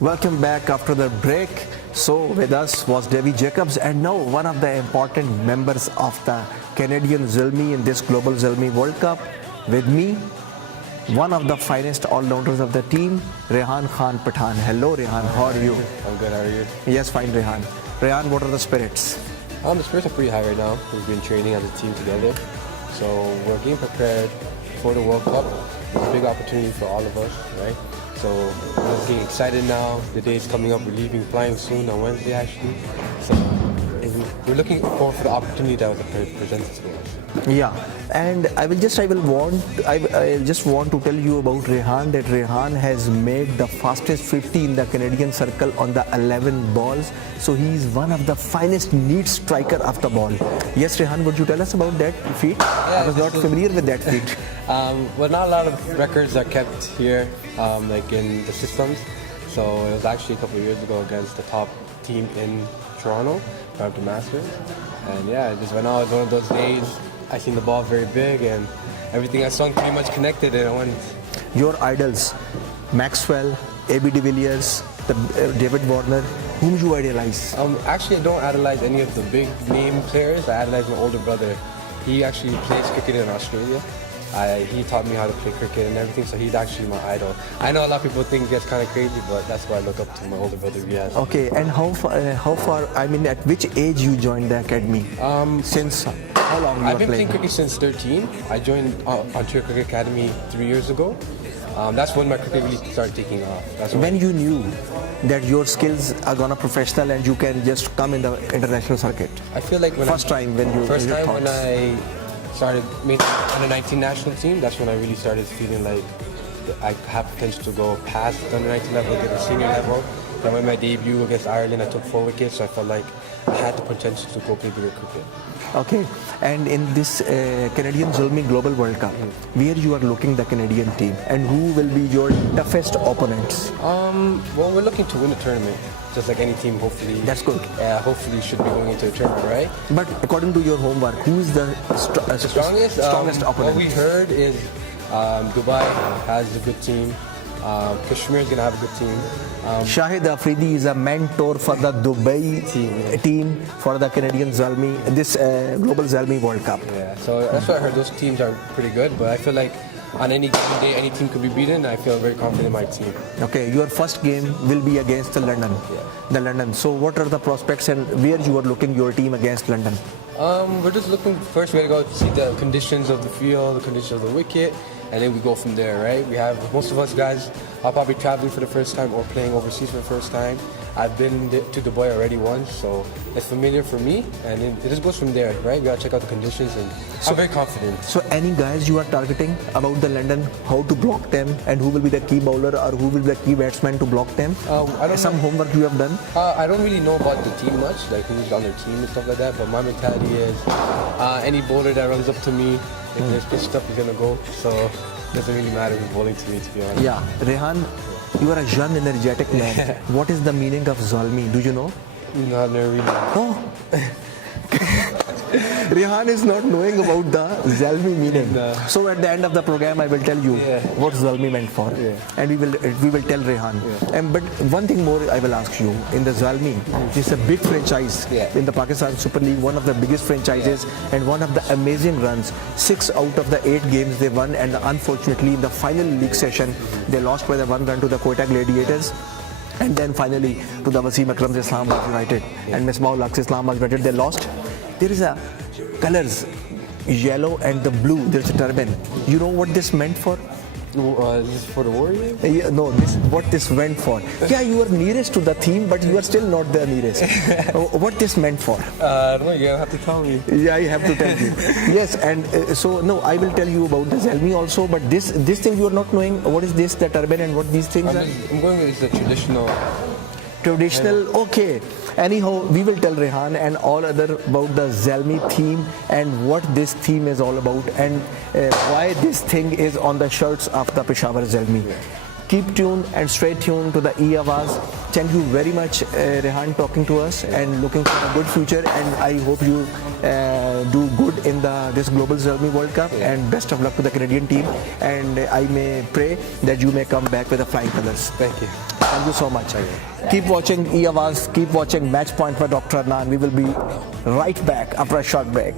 Welcome back after the break. So with us was Davy Jacobs, and now one of the important members of the Canadian Zilmi in this Global Zilmi World Cup. With me, one of the finest all-rounders of the team, Rehan Khan Pathan. Hello Rehan, how are you? I'm good, how are you? Yes, fine Rehan. Rehan, what are the spirits? The spirits are pretty high right now. We've been training as a team together. So we're getting prepared for the World Cup. It's a big opportunity for all of us, right? So we're getting excited now. The day is coming up. We're leaving, flying soon on Wednesday actually. So we're looking forward for the opportunity that was presented to us. Yeah, and I just want to tell you about Rehan, that Rehan has made the fastest 50 in the Canadian circle on the 11 balls. So he is one of the finest neat striker of the ball. Yes, Rehan, would you tell us about that feat? Yeah, I was not familiar with that feat. Well, not a lot of records are kept here, like in the systems. So it was actually a couple of years ago against the top team in Toronto, of the Masters. And yeah, just went out. It was one of those days. I seen the ball very big, and everything I swung pretty much connected, and I went. Your idols, Maxwell, A.B. de Villiers, David Warner, whom you idealize? Actually, I don't idolize any of the big name players. I idolize my older brother. He actually plays cricket in Australia. He taught me how to play cricket and everything, so he's actually my idol. I know a lot of people think that's kind of crazy, but that's why I look up to my older brother, Riaz. Okay, and how far, I mean, at which age you joined the academy? Since how long you I've are been playing playing? cricket since 13. I joined Ontario Cricket Academy 3 years ago. That's when my cricket really started taking off. That's When you knew that your skills are gonna professional and you can just come in the international circuit? I feel like when First time when I started making the under 19 national team, that's when I really started feeling like I have potential to go past the under 19 level, get to senior level. Then when my debut against Ireland, I took 4 wickets, so I felt like I had the potential to go play bigger cricket. Okay, and in this Canadian Zilmi Global World Cup, where you are looking the Canadian team, and who will be your toughest opponents? Well, we're looking to win the tournament, just like any team. Hopefully, That's good. Hopefully, should be going into a tournament, right? But according to your homework, who is the strongest What opponent? we heard is Dubai has a good team. Kashmir is gonna have a good team. Shahid Afridi is a mentor for the Dubai team for the Canadian Zalmi, this Global Zalmi World Cup. Yeah, so that's what I heard. Those teams are pretty good, but I feel like on any given day, any team could be beaten. I feel very confident in my team. Okay, your first game will be against the London. Yeah. The London. So what are the prospects and where you are looking your team against London? We're just looking, first we gotta go see the conditions of the field, the conditions of the wicket, and then we go from there, right? We have, most of us guys are probably traveling for the first time or playing overseas for the first time. I've been to Dubai already once, so it's familiar for me, and it just goes from there, right? We gotta check out the conditions, and I'm very confident. So any guys you are targeting about the London, how to block them, and who will be the key bowler or who will be the key batsman to block them? I don't Some know. homework you have done? I don't really know about the team much, like who's on their team and stuff like that, but my mentality is any bowler that runs up to me, if there's pitch stuff, he's gonna go, so it doesn't really matter who's bowling to me, to be honest. Yeah, Rehan, you are a young, energetic man. What is the meaning of Zalmi? Do you know? No, I've never really. Oh, Rehan is not knowing about the Zalmi meaning. No. So at the end of the program, I will tell you Yeah. what Zalmi meant for, Yeah. and we will tell Rehan. And but one thing more, I will ask you. In the Zalmi, it's a big franchise in the Pakistan Super League, one of the biggest franchises, and one of the amazing runs. 6 out of the 8 games they won, and unfortunately, in the final league session, they lost by the 1 run to the Quetta Gladiators. And then finally to the Wasim Akram Islamabad United and Misbah-ul Haq Islamabad United, they lost. There is a colors, yellow and the blue. There's a turban. You know what this meant for? Is this for the Warriors? Yeah, no, what this went for. Yeah, you are nearest to the theme, but you are still not the nearest. What this meant for? I don't know, you're gonna have to tell me. Yeah, I have to tell you. Yes, and so no, I will tell you about the Zalmi also, but this thing you are not knowing. What is this, the turban, and what these things are? I'm going with the Traditional, okay. Anyhow, we will tell Rehan and all other about the Zalmi theme and what this theme is all about and why this thing is on the shirts of the Peshawar Zalmi. Keep tuned and stay tuned to the E-Awaz. Thank you very much, Rehan, talking to us and looking for a good future. And I hope you do good in this Global Zalmi World Cup. And best of luck to the Canadian team. And I may pray that you may come back with the flying colours. Thank you. Thank you so much. Keep watching E-Awaz. Keep watching Match Point by Dr. Adnan. We will be right back after a short break.